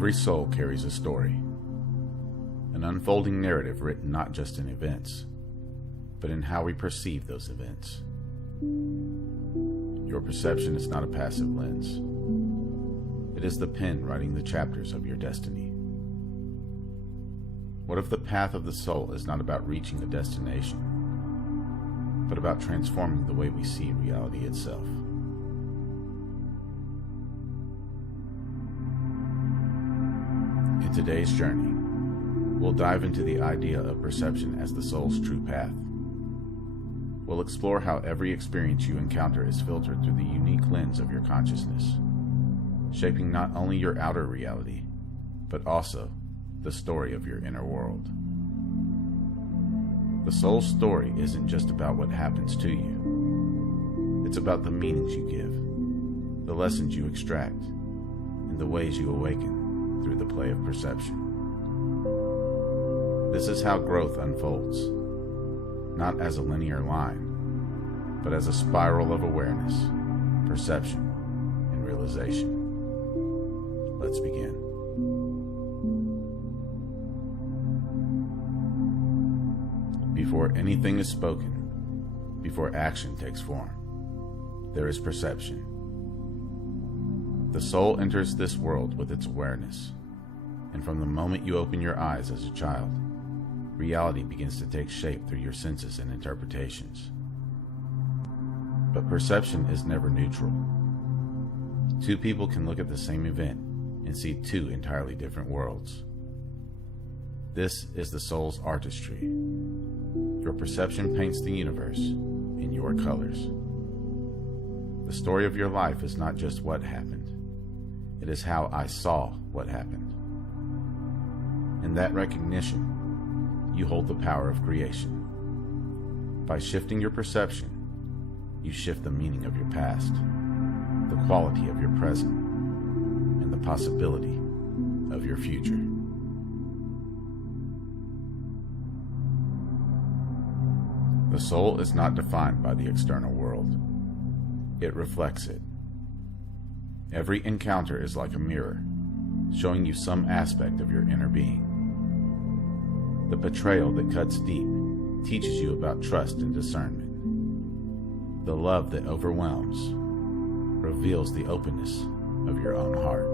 Every soul carries a story, an unfolding narrative written not just in events, but in how we perceive those events. Your perception is not a passive lens. It is the pen writing the chapters of your destiny. What if the path of the soul is not about reaching a destination, but about transforming the way we see reality itself? In today's journey, we'll dive into the idea of perception as the soul's true path. We'll explore how every experience you encounter is filtered through the unique lens of your consciousness, shaping not only your outer reality, but also the story of your inner world. The soul's story isn't just about what happens to you. It's about the meanings you give, the lessons you extract, and the ways you awaken through the play of perception. This is how growth unfolds, not as a linear line, but as a spiral of awareness, perception, and realization. Let's begin. Before anything is spoken, before action takes form, there is perception. The soul enters this world with its awareness, and from the moment you open your eyes as a child, reality begins to take shape through your senses and interpretations. But perception is never neutral. Two people can look at the same event and see two entirely different worlds. This is the soul's artistry. Your perception paints the universe in your colors. The story of your life is not just what happened. It is how I saw what happened. In that recognition, you hold the power of creation. By shifting your perception, you shift the meaning of your past, the quality of your present, and the possibility of your future. The soul is not defined by the external world. It reflects it. Every encounter is like a mirror, showing you some aspect of your inner being. The betrayal that cuts deep teaches you about trust and discernment. The love that overwhelms reveals the openness of your own heart.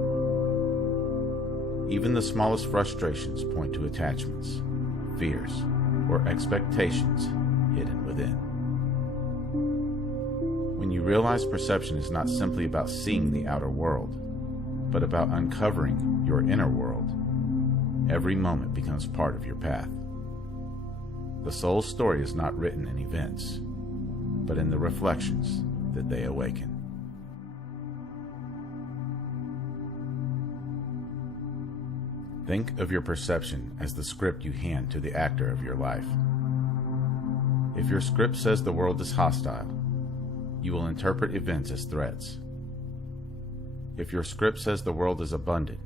Even the smallest frustrations point to attachments, fears, or expectations hidden within. When you realize perception is not simply about seeing the outer world, but about uncovering your inner world, every moment becomes part of your path. The soul's story is not written in events, but in the reflections that they awaken. Think of your perception as the script you hand to the actor of your life. If your script says the world is hostile, you will interpret events as threats. If your script says the world is abundant,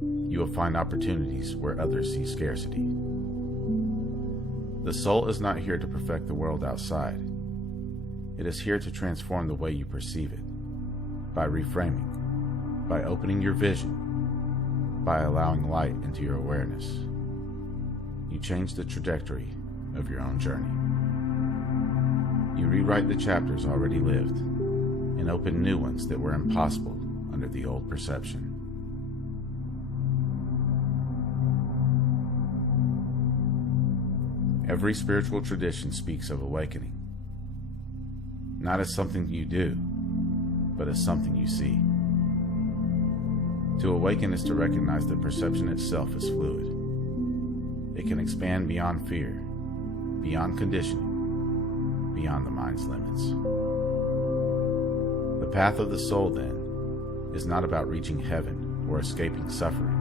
you will find opportunities where others see scarcity. The soul is not here to perfect the world outside. It is here to transform the way you perceive it, by reframing, by opening your vision, by allowing light into your awareness. You change the trajectory of your own journey. You rewrite the chapters already lived and open new ones that were impossible under the old perception. Every spiritual tradition speaks of awakening, not as something you do, but as something you see. To awaken is to recognize that perception itself is fluid. It can expand beyond fear, beyond conditioning, beyond the mind's limits. The path of the soul, then, is not about reaching heaven or escaping suffering.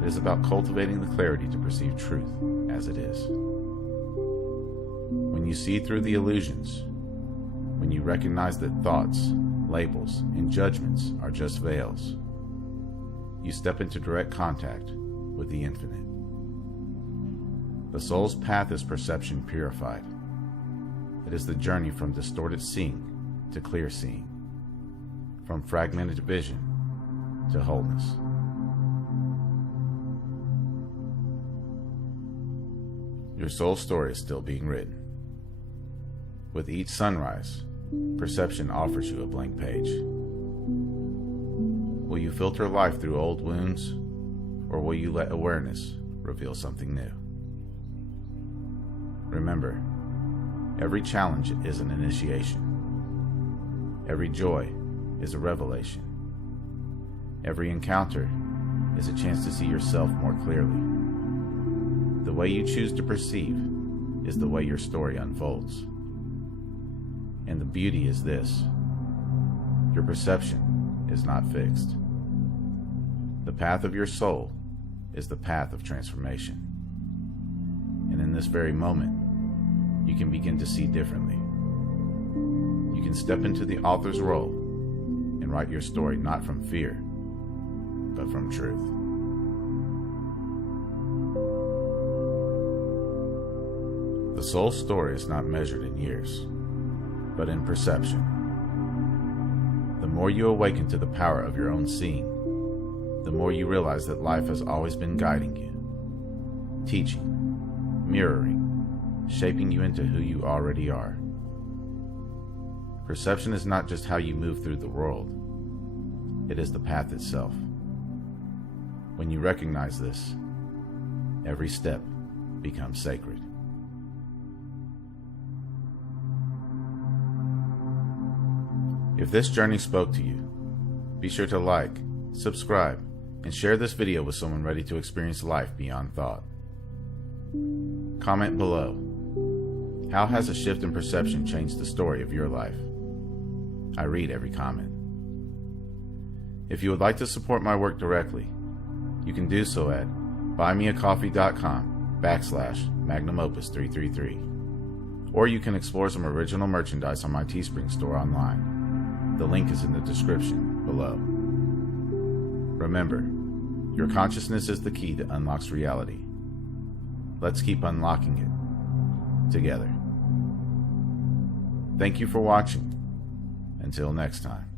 It is about cultivating the clarity to perceive truth as it is. When you see through the illusions, when you recognize that thoughts, labels, and judgments are just veils, you step into direct contact with the infinite. The soul's path is perception purified. It is the journey from distorted seeing to clear seeing, from fragmented vision to wholeness. Your soul story is still being written. With each sunrise, perception offers you a blank page. Will you filter life through old wounds, or will you let awareness reveal something new? Remember, every challenge is an initiation. Every joy is a revelation. Every encounter is a chance to see yourself more clearly. The way you choose to perceive is the way your story unfolds. And the beauty is this: your perception is not fixed. The path of your soul is the path of transformation. And in this very moment, you can begin to see differently. You can step into the author's role and write your story not from fear, but from truth. The soul's story is not measured in years, but in perception. The more you awaken to the power of your own seeing, the more you realize that life has always been guiding you, teaching, mirroring, shaping you into who you already are. Perception is not just how you move through the world, it is the path itself. When you recognize this, every step becomes sacred. If this journey spoke to you, be sure to like, subscribe, and share this video with someone ready to experience life beyond thought. Comment below. How has a shift in perception changed the story of your life? I read every comment. If you would like to support my work directly, you can do so at buymeacoffee.com/magnumopus333. Or you can explore some original merchandise on my Teespring store online. The link is in the description below. Remember, your consciousness is the key that unlocks reality. Let's keep unlocking it together. Thank you for watching. Until next time.